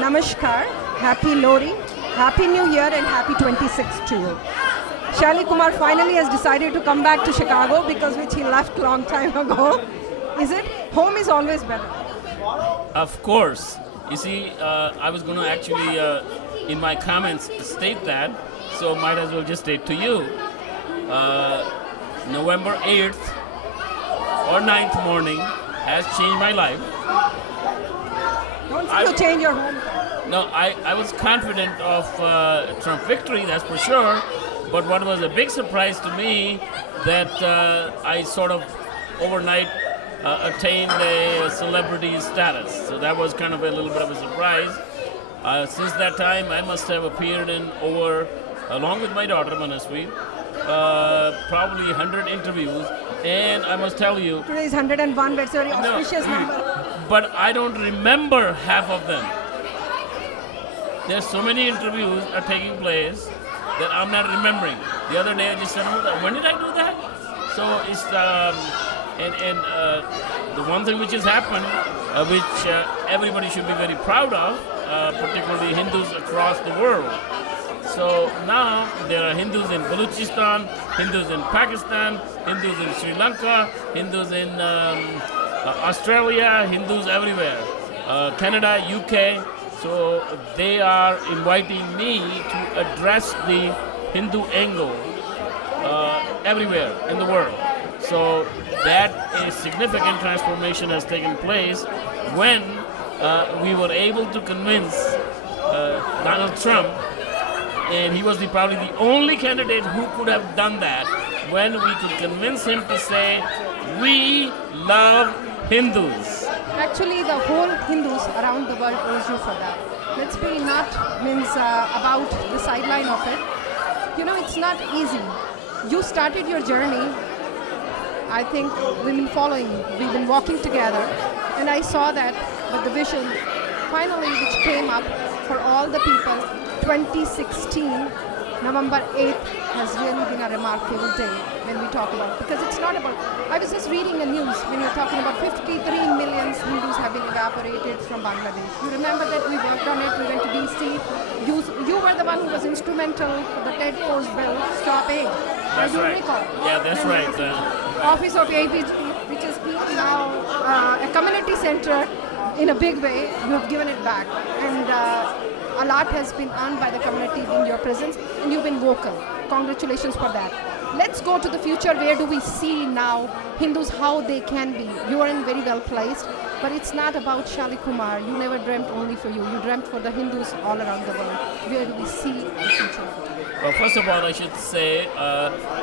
Namaskar, Happy Lori, Happy New Year and Happy 26th to you. Shalli Kumar finally has decided to come back to Chicago because which he left long time ago. Is it? Home is always better. Of course. You see, I was going to actually, in my comments, state that, so might as well just state to you. November 8th or 9th morning has changed my life. Don't say you change your home. No, I was confident of Trump victory, that's for sure. But what was a big surprise to me that I sort of overnight attained a celebrity status. So that was kind of a little bit of a surprise. Since that time, I must have appeared in over, along with my daughter Manasvi, probably 100 interviews. And I must tell you, Today is 101, that's a very auspicious number. But I don't remember half of them. There's so many interviews are taking place that I'm not remembering. The other day I just said, when did I do that? So it's the one thing which has happened, which everybody should be very proud of, particularly Hindus across the world. So now there are Hindus in Balochistan, Hindus in Pakistan, Hindus in Sri Lanka, Hindus in Australia, Hindus everywhere, Canada, UK. So they are inviting me to address the Hindu angle everywhere in the world. So that a significant transformation has taken place when we were able to convince Donald Trump, and he was probably the only candidate who could have done that, when we could convince him to say, we love Hindus. Actually, the whole Hindus around the world owes you for that. Let's be not about the sideline of it. You know, it's not easy. You started your journey. I think we've been following you. We've been walking together. And I saw that, but the vision finally which came up for all the people, 2016, November 8th has really been a remarkable day when we talk about, because it's not about, I was just reading the news when you're talking about 53 million Hindus have been evaporated from Bangladesh. You remember that we worked on it, we went to DC. You were the one who was instrumental for the Ted Post bill, Stop Aid. That's right. Recall. Yeah, that's right. Office of APG, which is now a community center in a big way, you have given it back. And a lot has been earned by the community in your presence, and you've been vocal. Congratulations for that. Let's go to the future. Where do we see now Hindus, how they can be? You are in very well placed, but it's not about Shalli Kumar. You never dreamt only for you. You dreamt for the Hindus all around the world. Where do we see the future? Well, first of all, I should say,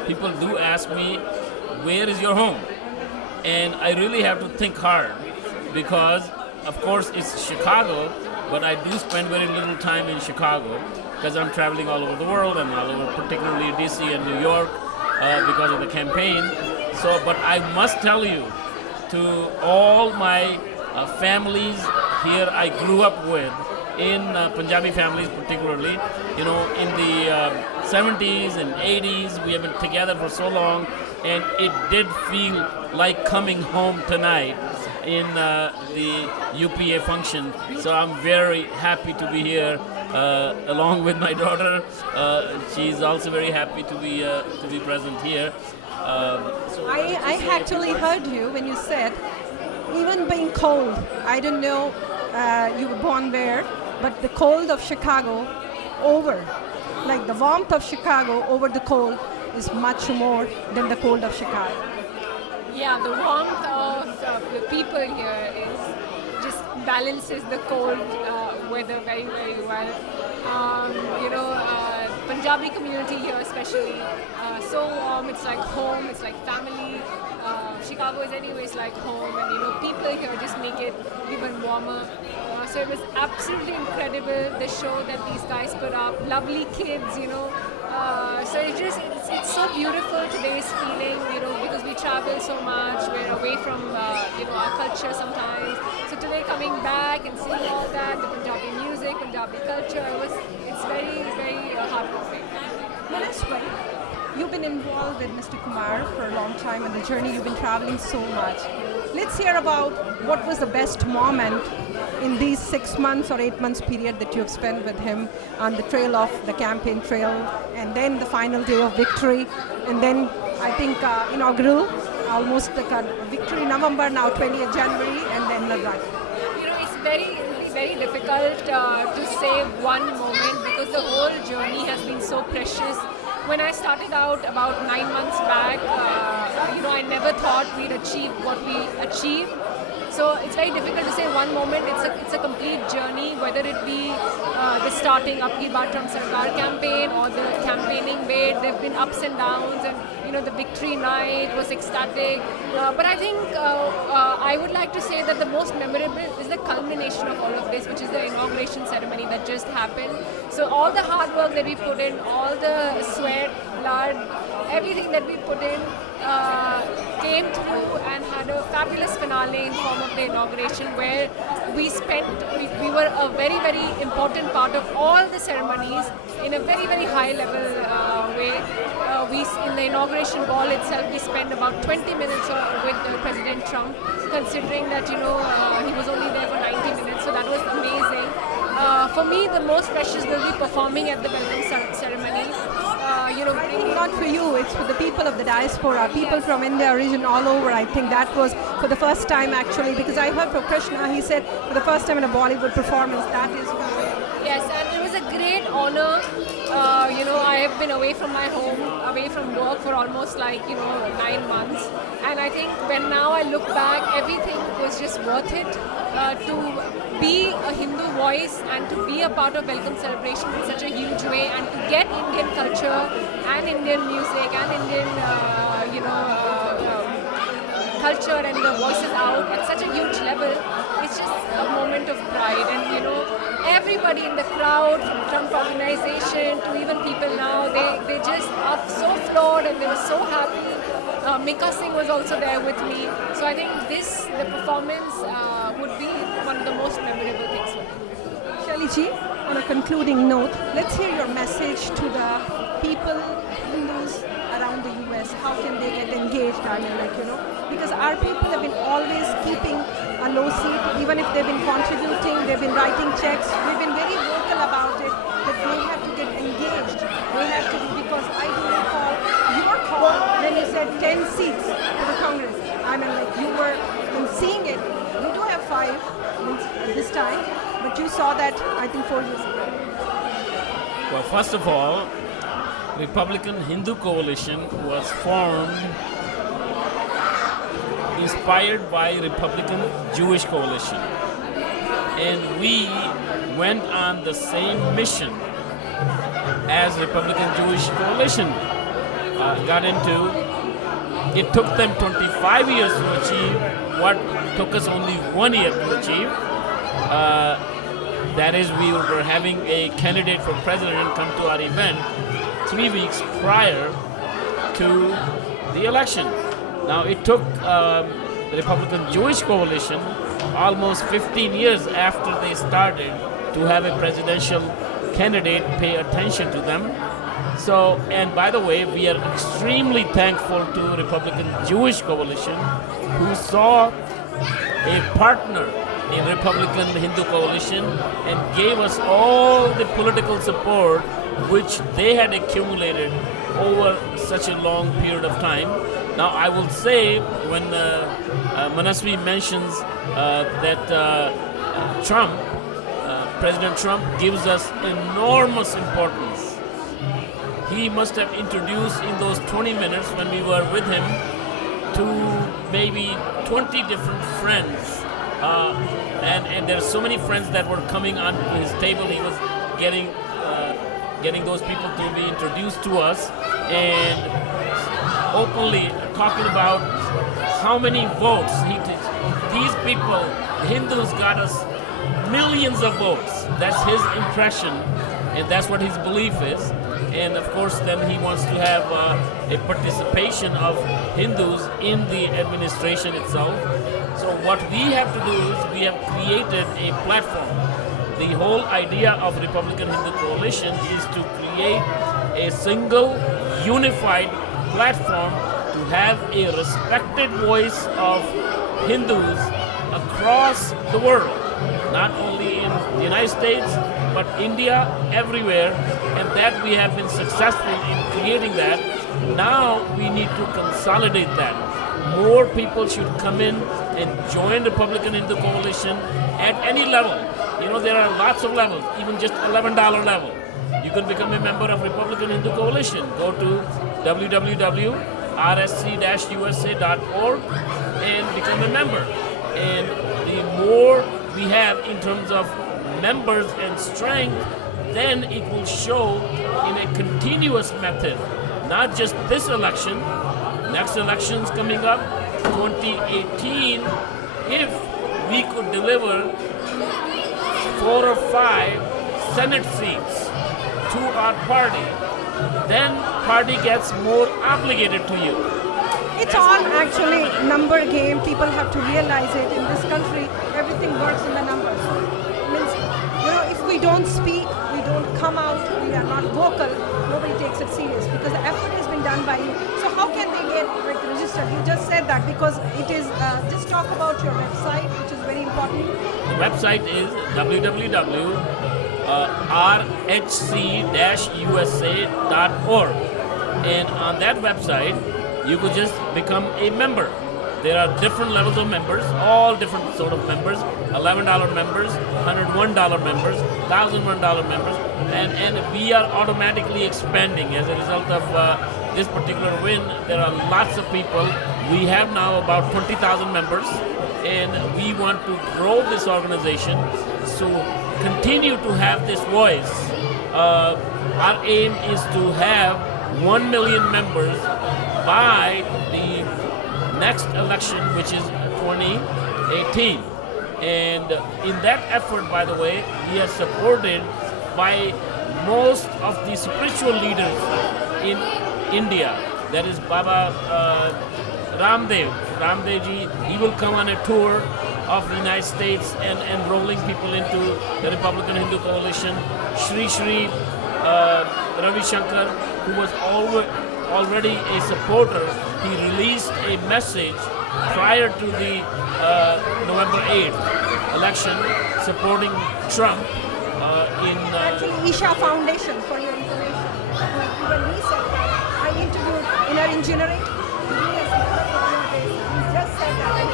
people do ask me, where is your home? And I really have to think hard, because, of course, it's Chicago, but I do spend very little time in Chicago because I'm traveling all over the world, and all over, particularly DC and New York, because of the campaign. So, but I must tell you, to all my families here I grew up with, in Punjabi families particularly, you know, in the 70s and 80s, we have been together for so long, and it did feel like coming home tonight in the UPA function. So I'm very happy to be here along with my daughter. She's also very happy to be present here. I actually heard you when you said, even being cold, I don't know you were born where, but the cold of Chicago over, like the warmth of Chicago over the cold is much more than the cold of Chicago. Yeah, the warmth of the people here just balances the cold weather very, very well. Punjabi community here especially, so warm, it's like home, it's like family. Chicago is anyways like home, and people here just make it even warmer. So it was absolutely incredible, the show that these guys put up, lovely kids, so it's so beautiful, today's feeling, because we travel so much, we're away from our culture sometimes. So today coming back and seeing all that, the Punjabi music, Punjabi culture, it's very, very heartwarming. Manasvi, you've been involved with Mr. Kumar for a long time, and the journey you've been traveling so much. Let's hear about what was the best moment in these 6 months or 8 months period that you have spent with him on the trail of the campaign trail, and then the final day of victory, and then I think inaugural, almost like a victory November, now 20th January, and then Ladakh. It's very difficult to say one moment because the whole journey has been so precious. When I started out about 9 months back, I never thought we'd achieve what we achieved. So it's very difficult to say one moment. It's a complete journey, whether it be the starting Ab Ki Baar Trump Sarkar campaign or the campaigning bit. There've been ups and downs, and the victory night was ecstatic. But I think I would like to say that the most memorable is the culmination of all of this, which is the inauguration ceremony that just happened. So all the hard work that we put in, all the sweat, blood, everything that we put in came through and had a fabulous finale in form of the inauguration, where we were a very important part of all the ceremonies in a very high level way. In the inauguration ball itself, we spent about 20 minutes with President Trump, considering that he was only there for 90 minutes, so that was amazing. For me, the most precious will be performing at the welcome ceremony. Not for you, it's for the people of the diaspora, people from India, region all over. I think that was for the first time actually, because I heard from Krishna, he said for the first time in a Bollywood performance, that is. Yes, and it was a great honor. I have been away from my home, away from work for almost 9 months. And I think when now I look back, everything was just worth it to be a Hindu voice and to be a part of Welcome Celebration in such a huge way, and to get Indian culture and Indian music and Indian, culture and the voices out at such a huge level. It's just a moment of pride, and everybody in the crowd, from Trump organization to even people now, they just are so floored and they were so happy. Mika Singh was also there with me, so I think the performance would be one of the most memorable things for me. Shalli ji, on a concluding note, let's hear your message to the people, Hindus around the US. How can they get engaged? Because our people have been always keeping a low seat, even if they've been contributing, they've been writing checks. We've been very vocal about it, that they have to get engaged. They have to, because I do recall your call when you said 10 seats for the Congress. You were seeing it. We do have 5 at this time, but you saw that, I think, 4 years ago. Well, first of all, Republican Hindu Coalition was formed inspired by Republican Jewish Coalition. And we went on the same mission as Republican Jewish Coalition got into. It took them 25 years to achieve what took us only 1 year to achieve. That is, we were having a candidate for president come to our event 3 weeks prior to the election. Now, it took the Republican Jewish Coalition almost 15 years after they started to have a presidential candidate pay attention to them. So, and by the way, we are extremely thankful to Republican Jewish Coalition, who saw a partner in Republican Hindu Coalition and gave us all the political support which they had accumulated over such a long period of time. Now, I will say, when Manasvi mentions that President Trump gives us enormous importance. He must have introduced in those 20 minutes when we were with him to maybe 20 different friends. And there are so many friends that were coming on his table. He was getting those people to be introduced to us and openly talking about how many votes these people, Hindus, got us millions of votes. That's his impression, and that's what his belief is. And of course, then he wants to have a participation of Hindus in the administration itself. So what we have to do is we have created a platform. The whole idea of Republican Hindu Coalition is to create a single, unified platform to have a respected voice of Hindus across the world. not only in the United States, but India, everywhere, and that we have been successful in creating that. Now we need to consolidate that. More people should come in and join Republican Hindu Coalition at any level. You know, there are lots of levels, even just $11 level. You can become a member of Republican Hindu Coalition. Go to www.rsc-usa.org and become a member. And the more we have in terms of members and strength, then it will show in a continuous method, not just this election, next elections coming up, 2018, if we could deliver 4 or 5 Senate seats to our party, then party gets more obligated to you. It's all actually number game. People have to realize it. In this country, everything works in the numbers. Means, if we don't speak, we don't come out, we are not vocal, nobody takes it serious because the effort has been done by you. So how can they get registered? You just said that because it is, just talk about your website, which is very important. The website is www.rhc-usa.org, and on that website you could just become a member. There are different levels of members, all different sort of members, $11 members, $101 members, $1,001 members, and we are automatically expanding as a result of this particular win. There are lots of people. We have now about 20,000 members, and we want to grow this organization to continue to have this voice. Our aim is to have 1 million members by the next election, which is 2018. And in that effort, by the way, we are supported by most of the spiritual leaders in India. That is Baba Ramdev ji. He will come on a tour of the United States and enrolling people into the Republican Hindu Coalition. Sri Ravi Shankar, who was already a supporter, he released a message prior to the November 8th election supporting Trump Actually, Isha Foundation, for your information. When he said that, I interviewed inner engineering. He has never followed this. He just said that the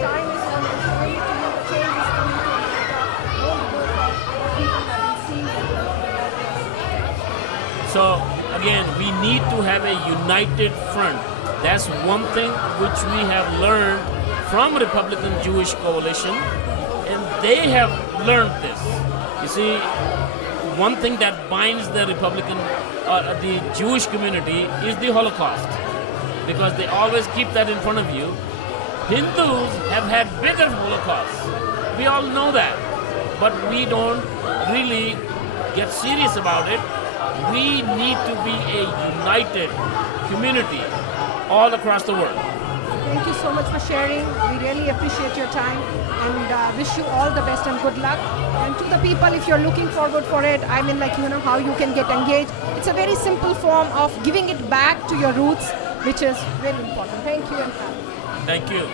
time is on to show you to you the change is coming to America. Don't go for what people have been seeing. So again, we need to have a united front. That's one thing which we have learned from Republican Jewish Coalition, and they have learned this. You see, one thing that binds the Republican, the Jewish community is the Holocaust, because they always keep that in front of you. Hindus have had bigger Holocausts. We all know that, but we don't really get serious about it. We need to be a united community all across the world. Thank you so much for sharing. We really appreciate your time and wish you all the best and good luck. And to the people, if you're looking forward for it, I mean, how you can get engaged. It's a very simple form of giving it back to your roots, which is very important. Thank you and Thank you.